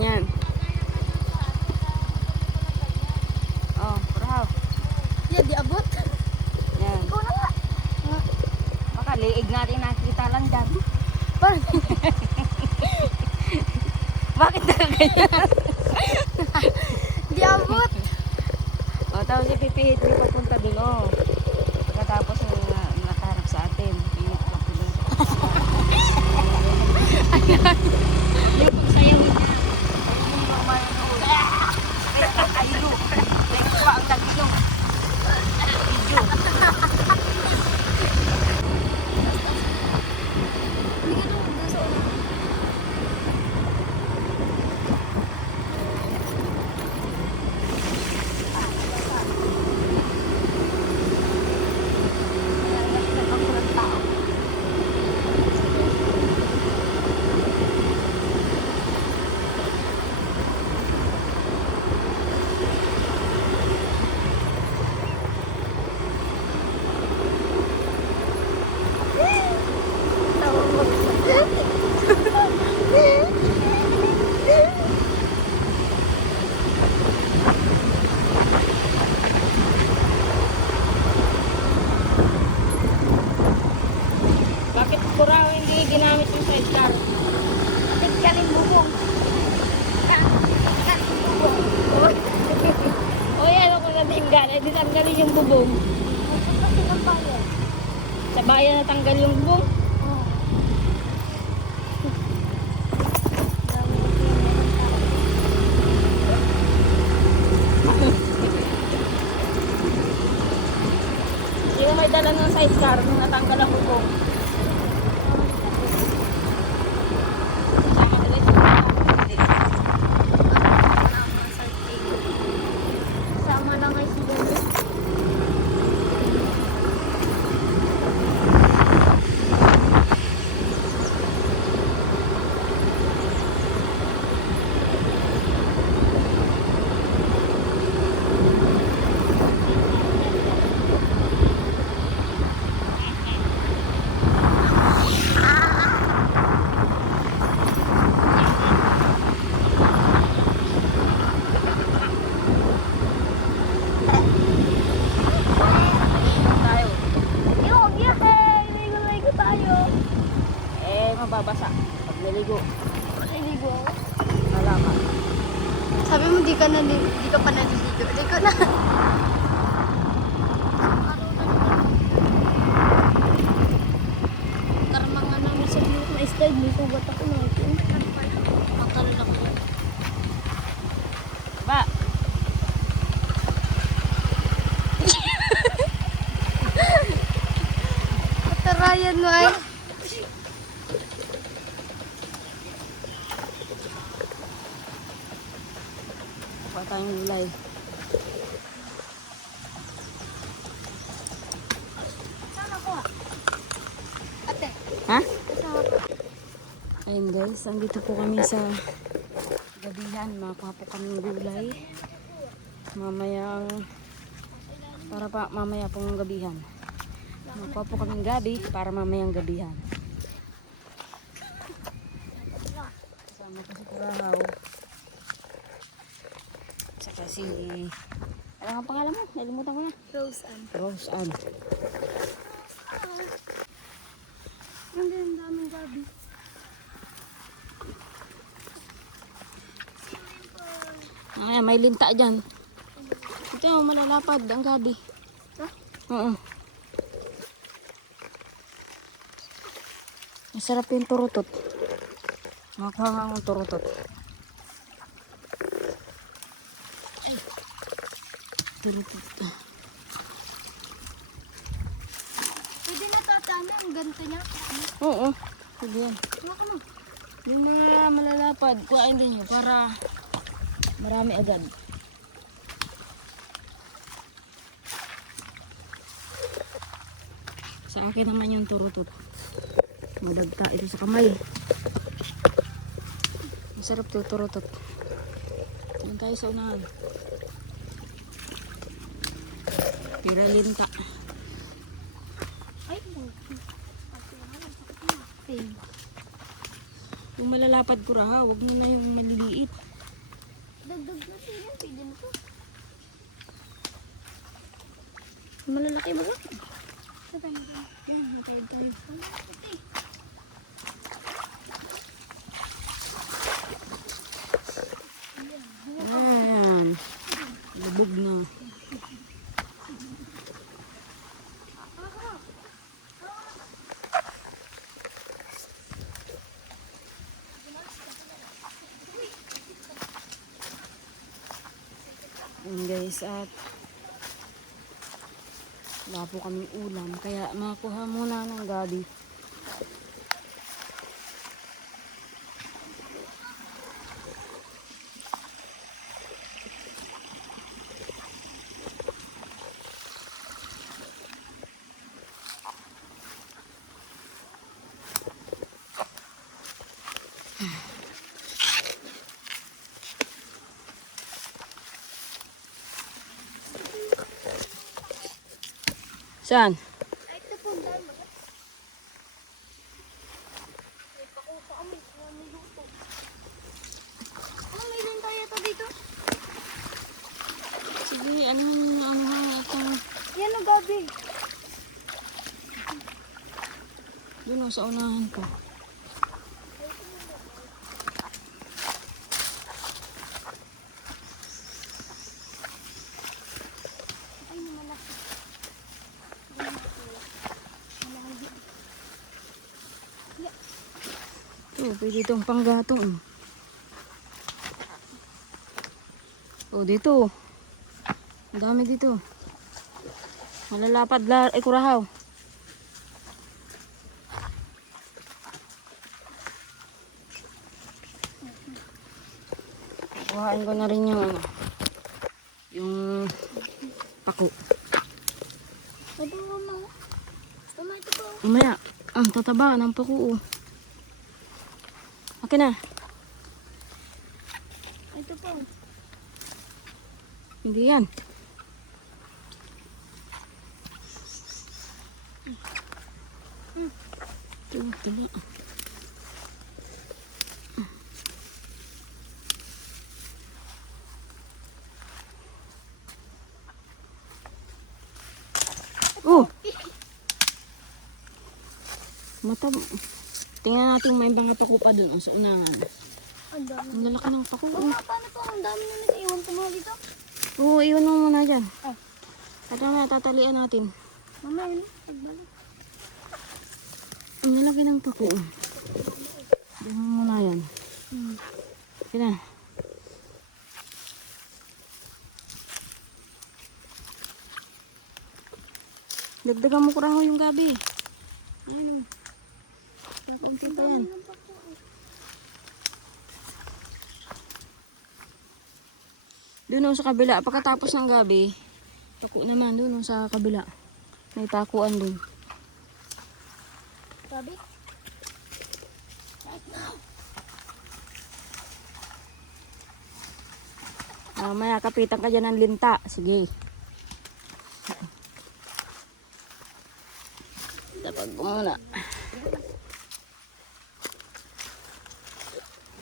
Ganyan. Oh, puraw. Yeah, di abot. Yan. Ikaw na nga. Baka liig natin nakita lang dyan. Parang Bakit na ganyan? di abot. O, tapos ipipihit mo papunta dun, oh. Pagkatapos nakaharap sa atin. Pihit lang po dun. Yung pagsayaw niya. Yung normal na ulo. Ay, kakailu. Ay, pa ang tagilong. Video. Bakit kurang hindi ginamit yung sidecar? Tingkalin bubong. O yan ako natinggal. Eh, di tanggalin yung bubong. Kasi ng bayan. Sa bayan natanggal yung bubong. Oo. Sino may dala ng sidecar nung natanggal ang bubong? Sama nila yung Sama lang ay sila. tayo. Yung yay! Ligo-ligo tayo. Eh, mababasa. Pag naligo. Ligo ako. Malaman. Sabi mo di ka pa naliligo. Ligo na. Karma nga namin sa view na slide. May sugat ako na ito. Makalala ko. Ba? Patarayan mo ay. Pa tayong gulay. Sama ko. Ate. Ha? Sama ko. Ayun guys, andito po kami sa gabihan. Makuha po kaming gulay. Mamayang mamaya pong gabihan. Makuha po kaming gabi para mamayang gabihan. Kasama ko si Kurahaw. Saka si... Ano ang pangalan mo? Nalimutan ko na. Rose Ann. Rose Ann. Hindi, ang daming gabi. Ay, may linta dyan. Ito, malalapad ang gabi. Ha? Oo. Masarap yung turutot. Makuha nga ang turutot. Ay. Turutot. Pwede na tatama ang ganito niya. Oo. Sige yan. Huwag mo. Yung mga malalapad, kuhain din nyo para marami agad. Sa akin naman yung turutot. Madagta ito sa kamay. Masarap to turutot. Yan tayo sa unahan. Piralinta. Ay, Yung malalapad ko raw, huwag mo na yung maliliit. Dagdag na sila. Pwede na to. Malalaki ba? Yan, matayag tayo. Ayan. Lubog na. Ayan guys, at wala po kaming ulam, kaya makuha muna ng gabi. Saan? Ay, ito po. Dami. May pakupa kami. May luto. Ano, may din tayo ito dito? Sige, ano ha, ito. Yan ang gabi. Doon o, sa unahan ko. Ay, malaki. Ito, pwede itong panggatong. O, dito. Ang dami dito. Malalapad ay kurahaw. Kuhain ko na rin yung ano, yung pako. Ito mo. Tama ito po. Umaya, ang tataba ng pako. Okay na. Ito po. Hindi yan. Ito. Oh! Tingnan natin may mga pako pa dun sa unahan. Ang dami. Ang lalaki ng pako. Oo nga, paano to? Ang dami na nag-iwan ko mga dito. Oo, iwan mo muna dyan. Ah. At na tatalian natin. Mama, yun. Nagbalik. Ang lalaki ng pako. Diyan mo muna yan. Kaya. Dagdagan mo kuraho yung gabi. Ayun o. Kakunti pa yan. Doon o sa kabila. Pagkatapos ng gabi, pako naman doon o sa kabila. May pakuan doon. Sabi? Maya kapitan ka dyan ng linta. Sige. Tapag ko muna.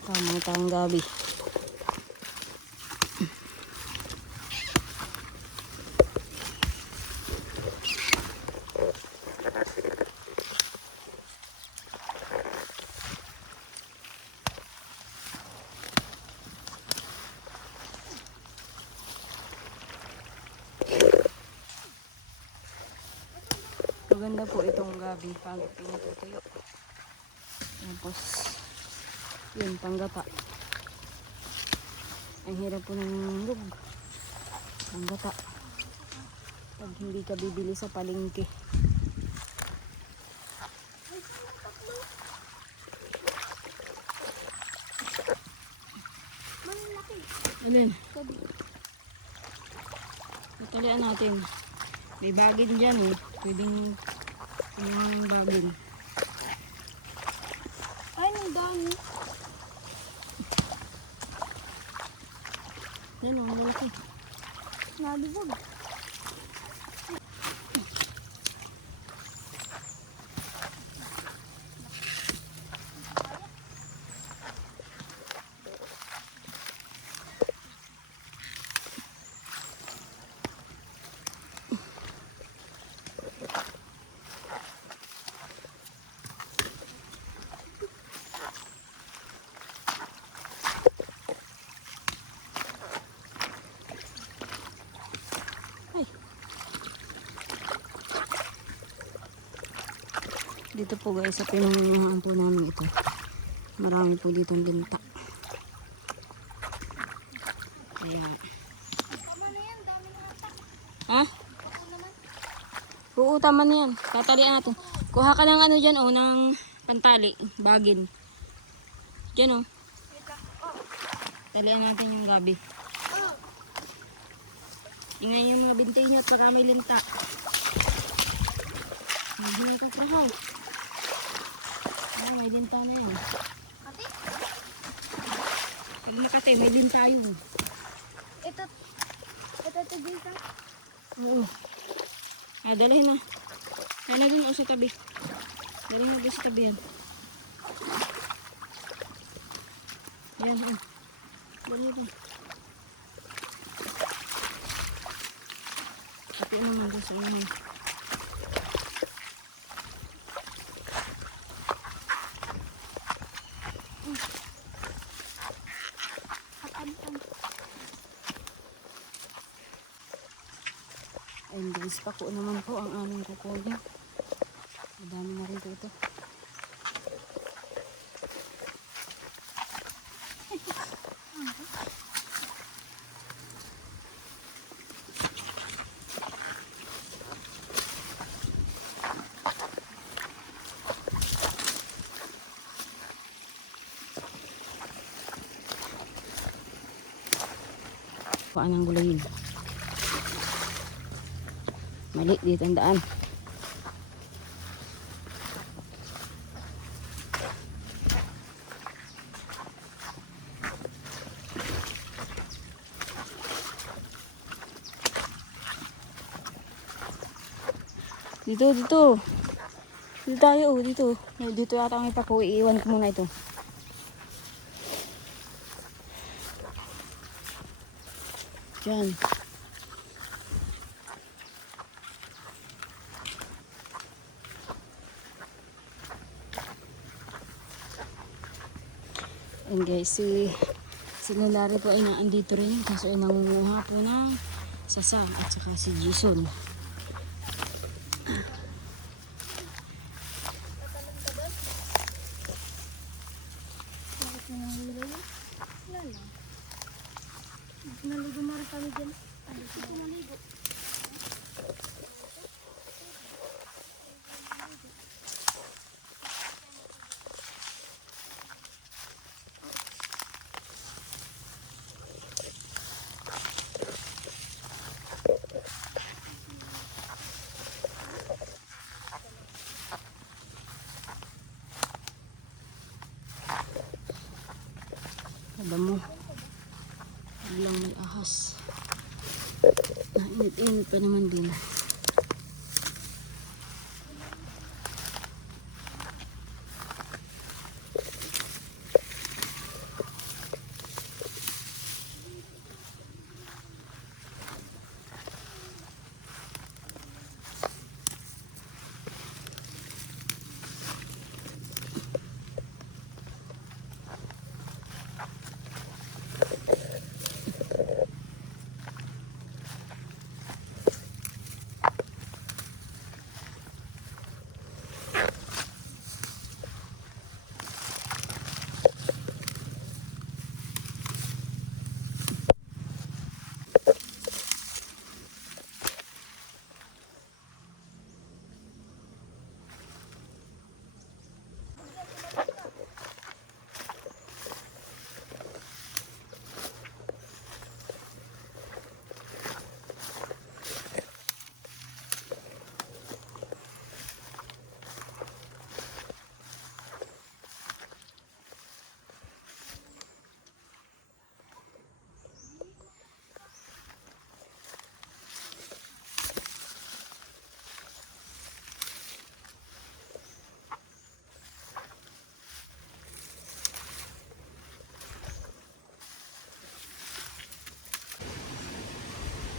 Tama tayong gabi. Maganda po itong gabi pag pinututuyo. Tapos, yun, panggata. Ang hirap po ng lug. Panggata. Pag hindi ka bibili sa palengke. Malaki. Alin? Italian natin. May bagin dyan eh. Pwedeng yung bagin. Ay, ang dami. Yan o, ang lalaki. Nalubog. Dito po guys, sa pinangunguhaan po namin ito. Marami po dito linta. Kaya... Tama na yan, dami na ata. Ha? Ako naman. Oo, tama na yan. Tatalian natin. Kuha ka ng ano dyan, oh, ng pantali. Bagin. Dyan, oh. Talian natin yung gabi. Ingay yung mga bintay nyo at baka may linta. Hindi na katrahaw. Ah, may linta na yan. Ate, Pag nakate, may linta yun. ito dito. Oo. Ah, dalhin na. Ayun na dun, o sa tabi. Dalhin na dun sa tabi yan. Yan, oh. Dalhin dun. Pati naman dun sa inyo. Ayun guys, pako naman po ang aming kukunin. Madami na rin po ito. Paan ang gulayin. Mali, dito ang daan. Dito, dito. Dito tayo, oh, dito. Dito yata ang ipako. Iiwan ko muna ito. Diyan. And guys, si Lalari po ay naandito rin kasi ay nangunguha po ng sasa at saka si Jason. Bakit na nahuli yun? Wala lang. Naligo mara kami dyan. Ay, ito maligo. Alam mo, biglang may ahas. Init-init pa naman din.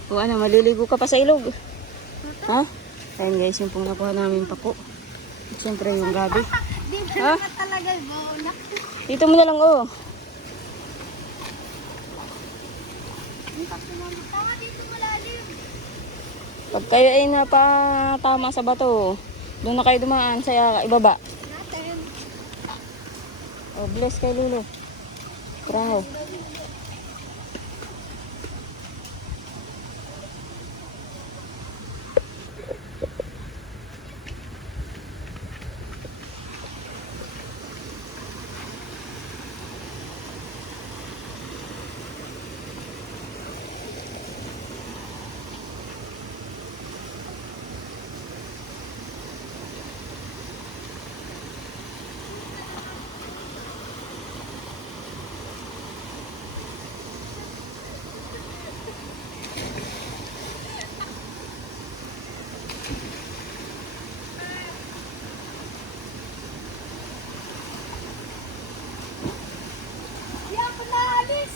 O ano, maliligo ka pa sa ilog. Ha? Ayan guys, yung pong nakuha namin pako. At syempre yung gabi. Dito Ha? na talaga, bonak. Dito mo na lang, oh. Tama, dito malalim. Pag kayo ay napatama sa bato, Doon na kayo dumaan sa ibaba. Natin. Oh, bless kay Lulu. Kurahaw. Di ako naalis.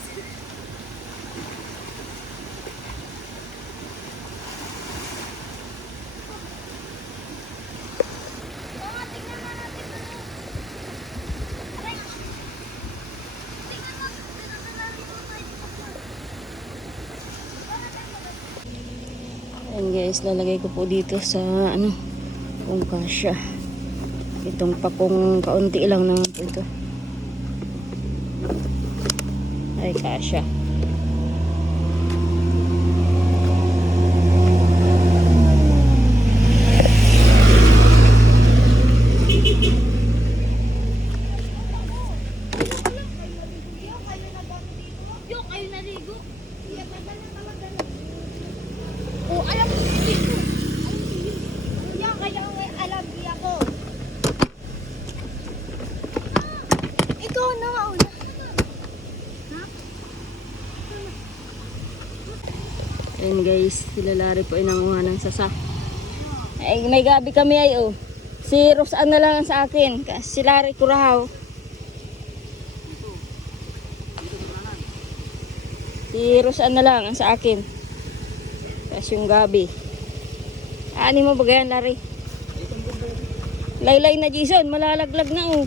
Mama, tingnan na natin. Aray. Tingnan mo. Tingnan na natin kung tayo. Ayan guys, lalagay ko po dito sa kung kasya. Itong pakong kaunti lang naman po ito. Ay, kasya. Yung kayo naligo. Iya, tagal na talaga na. Oh, alam mo dito. Yan, kaya alam niya ko. Ikaw na mauna. Ayan guys, silalari po inanguha ng sasa. Ay, may gabi kami ay oh. Si Rosan na lang ang sa akin. Si Larry Kurahaw. Si Rosan na lang ang sa akin. Tapos yung gabi. Ani mo ba ganyan, Larry? Laylay na Jason, malalaglag na oh.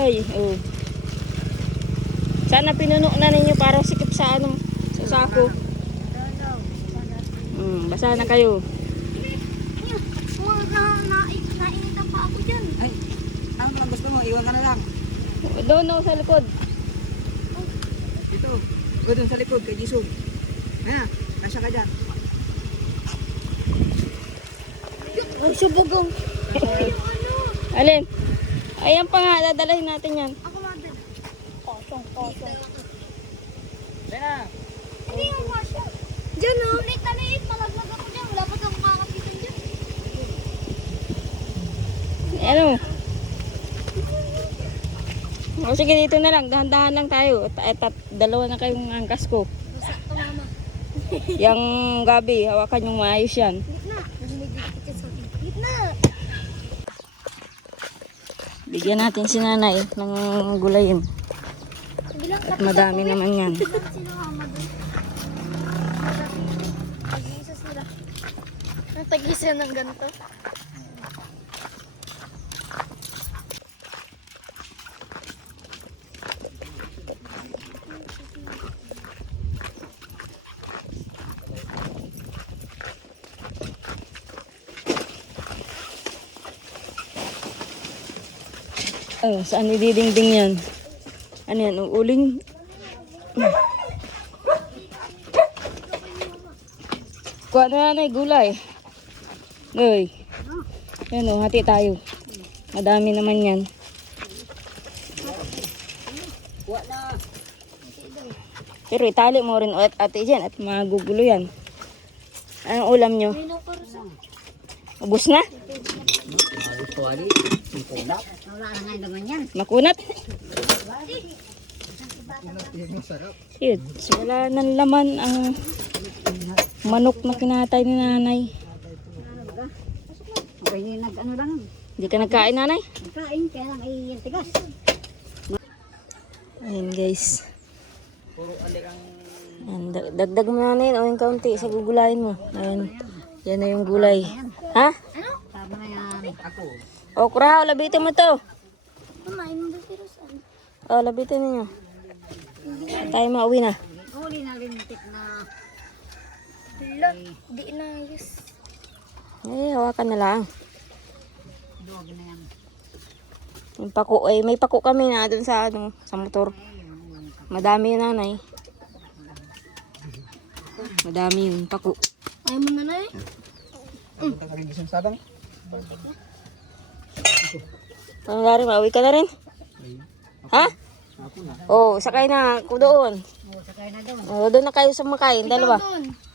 Ay, oh. Sana pinuno na ninyo para sikip sa sa sako. Basa na kayo. Nainitan pa ako dyan. Ay, ano lang gusto mo? Iwan ka na lang. Doon oh, sa likod. Dito. O doon sa likod, kay Jisoo. Ayan, kasya ka dyan. Ay, subugong. Alin? Ayan pa nga, dadalahin natin yan. Ako mother. Kosong. Ayan na. Hindi yung kasya. Diyan o. Ulit na liit. Malaglag ako dyan. Wala pa kang makakapitin dyan. Ano? O sige, dito na lang. Dahan-dahan lang tayo. Dalawa na kayong angkas ko. Masakto mama. Yang gabi, hawakan yung maayos yan. Gitna. Nagmidikit ka sa gitna. Bigyan natin si nanay ng gulayin. Bilang At madami naman yan. sino mama doon? Tag-isa sila. Ang tag-isa ng ganito. Oh, saan ididingding yan? Ano yan? Uuling? Kuha na nanay, gulay. Uy. Yan o, hati tayo. Madami naman yan. Pero itali mo rin at ate dyan at magugulo yan. Anong ulam nyo? Minong parusa. Ubus na? Makunat? Yun. So, wala nang laman ang manok na kinatay ni nanay. Nag-ano lang, Hindi ka nagkain, nanay? nagkain, kaya lang ay tigas. Ayan guys. Puro alik ang... Ayan, dagdag mo nanay. O yung kaunti sa gugulayin mo. Ayan. Yan na yung gulay. Ha? Tama na yan. Ako. O, Kurahaw, labitin mo to. Mama, yung parusa. O, labitin ninyo. Tayo mauwi na. Huli na lintik na. Hala, di na yes. Eh, hawakan na lang. Duwag na yan. Yung pako, eh, may pako kami na dun sa, ano, sa motor. Madami yun, nanay. Madami yun, pako. Ay mo na na eh. Punta ka rin isang sabang. Ano na rin, mauwi ka na rin? Ha? Ako na. Oo, sakay na ako doon. Oo, sakay na doon. Oo, doon na kayo sa makain, dalawa. Doon.